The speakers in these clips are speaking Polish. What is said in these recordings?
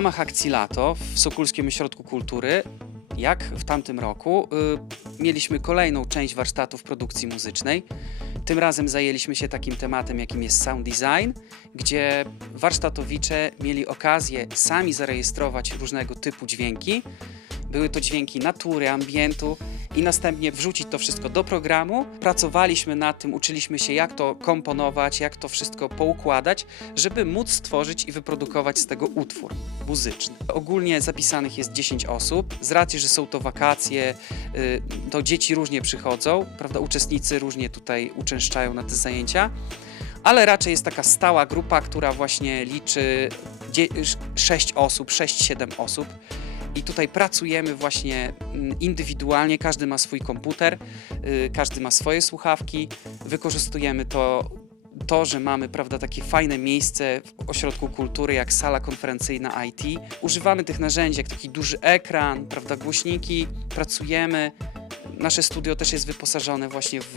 ramach Akcji Lato w Sokulskim Ośrodku Kultury, jak w tamtym roku, y, mieliśmy kolejną część warsztatów produkcji muzycznej. Tym razem zajęliśmy się takim tematem, jakim jest sound design, gdzie warsztatowicze mieli okazję sami zarejestrować różnego typu dźwięki. Były to dźwięki natury, ambientu i następnie wrzucić to wszystko do programu. Pracowaliśmy nad tym, uczyliśmy się jak to komponować, jak to wszystko poukładać, żeby móc stworzyć i wyprodukować z tego utwór muzyczny. Ogólnie zapisanych jest 10 osób. Z racji, że są to wakacje, y, to dzieci różnie przychodzą, prawda? Uczestnicy różnie tutaj uczęszczają na te zajęcia. Ale raczej jest taka stała grupa, która właśnie liczy 6 osób, 6-7 osób i tutaj pracujemy właśnie mm, indywidualnie, każdy ma swój komputer, y, każdy ma swoje słuchawki, wykorzystujemy to to, że mamy prawda, takie fajne miejsce w ośrodku kultury jak sala konferencyjna IT. Używamy tych narzędzi jak taki duży ekran, prawda, głośniki, pracujemy. Nasze studio też jest wyposażone właśnie w,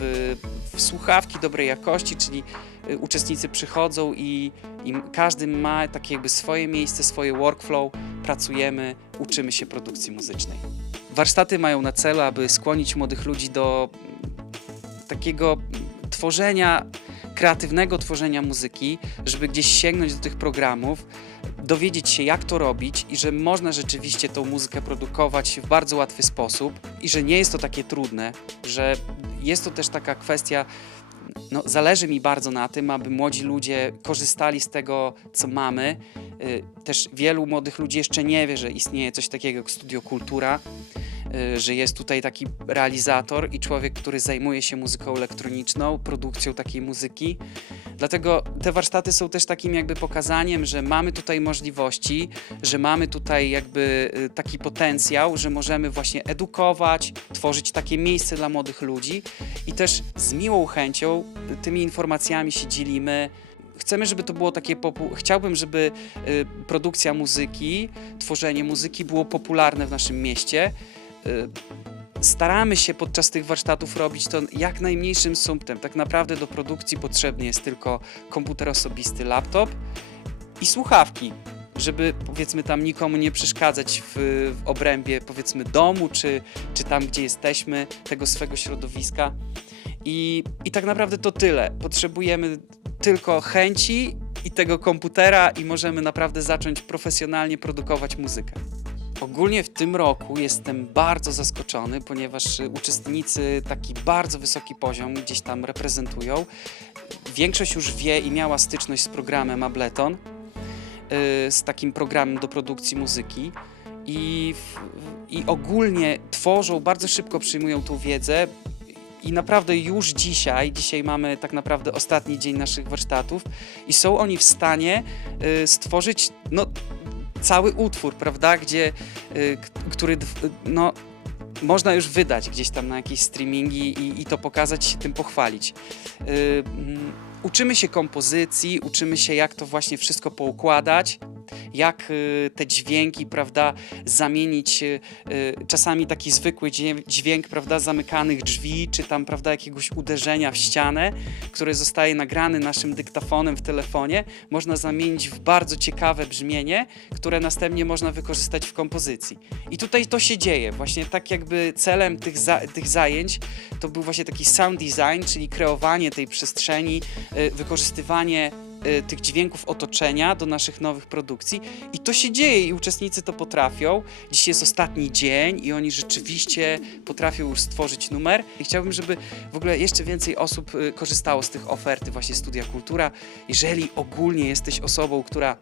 w słuchawki dobrej jakości, czyli uczestnicy przychodzą i, i każdy ma takie jakby swoje miejsce, swoje workflow, pracujemy, uczymy się produkcji muzycznej. Warsztaty mają na celu, aby skłonić młodych ludzi do takiego tworzenia, kreatywnego tworzenia muzyki, żeby gdzieś sięgnąć do tych programów, dowiedzieć się, jak to robić i że można rzeczywiście tą muzykę produkować w bardzo łatwy sposób i że nie jest to takie trudne, że jest to też taka kwestia. No, zależy mi bardzo na tym, aby młodzi ludzie korzystali z tego, co mamy. Y, Też wielu młodych ludzi jeszcze nie wie, że istnieje coś takiego jak Studio Kultura, że jest tutaj taki realizator i człowiek, który zajmuje się muzyką elektroniczną, produkcją takiej muzyki. Dlatego te warsztaty są też takim jakby pokazaniem, że mamy tutaj możliwości, że mamy tutaj jakby y, taki potencjał, że możemy właśnie edukować, tworzyć takie miejsce dla młodych ludzi i też z miłą chęcią y, tymi informacjami się dzielimy. Chcemy, żeby to było takie. Chciałbym, żeby y, produkcja muzyki, tworzenie muzyki było popularne w naszym mieście. Y, staramy się podczas tych warsztatów robić to jak najmniejszym sumptem. Tak naprawdę do produkcji potrzebny jest tylko komputer osobisty, laptop i słuchawki, żeby powiedzmy tam nikomu nie przeszkadzać w, w obrębie powiedzmy domu, czy, czy tam, gdzie jesteśmy, tego swego środowiska. I, I tak naprawdę to tyle. Potrzebujemy tylko chęci i tego komputera i możemy naprawdę zacząć profesjonalnie produkować muzykę. Ogólnie w tym roku jestem bardzo zaskoczony, ponieważ uczestnicy taki bardzo wysoki poziom gdzieś tam reprezentują. Większość już wie i miała styczność z programem Ableton, y, z takim programem do produkcji muzyki. I, I ogólnie tworzą, bardzo szybko przyjmują tą wiedzę, i naprawdę już dzisiaj, dzisiaj mamy tak naprawdę ostatni dzień naszych warsztatów i są oni w stanie y, stworzyć no, cały utwór, prawda, gdzie, y, który no, można już wydać gdzieś tam na jakieś streamingi i, i to pokazać, się tym pochwalić. Y, uczymy się kompozycji, uczymy się jak to właśnie wszystko poukładać, jak y, te dźwięki, prawda, zamienić y, y, czasami taki zwykły dźwięk, prawda, zamykanych drzwi, czy tam, prawda, jakiegoś uderzenia w ścianę, który zostaje nagrany naszym dyktafonem w telefonie, można zamienić w bardzo ciekawe brzmienie, które następnie można wykorzystać w kompozycji. I tutaj to się dzieje. Właśnie tak jakby celem tych, za- tych zajęć to był właśnie taki sound design, czyli kreowanie tej przestrzeni, wykorzystywanie tych dźwięków otoczenia do naszych nowych produkcji i to się dzieje i uczestnicy to potrafią. Dziś jest ostatni dzień i oni rzeczywiście potrafią już stworzyć numer i chciałbym, żeby w ogóle jeszcze więcej osób y, korzystało z tych oferty właśnie Studia Kultura. Jeżeli ogólnie jesteś osobą, która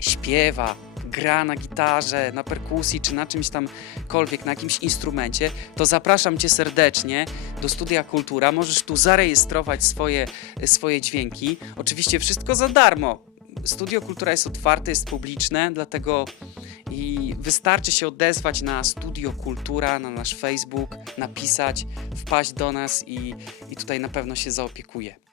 śpiewa, gra na gitarze, na perkusji czy na czymś tamkolwiek, na jakimś instrumencie, to zapraszam Cię serdecznie do Studia Kultura. Możesz tu zarejestrować swoje, swoje dźwięki. Oczywiście wszystko za darmo. Studio Kultura jest otwarte, jest publiczne, dlatego i wystarczy się odezwać na Studio Kultura, na nasz Facebook, napisać, wpaść do nas i, i tutaj na pewno się zaopiekuje.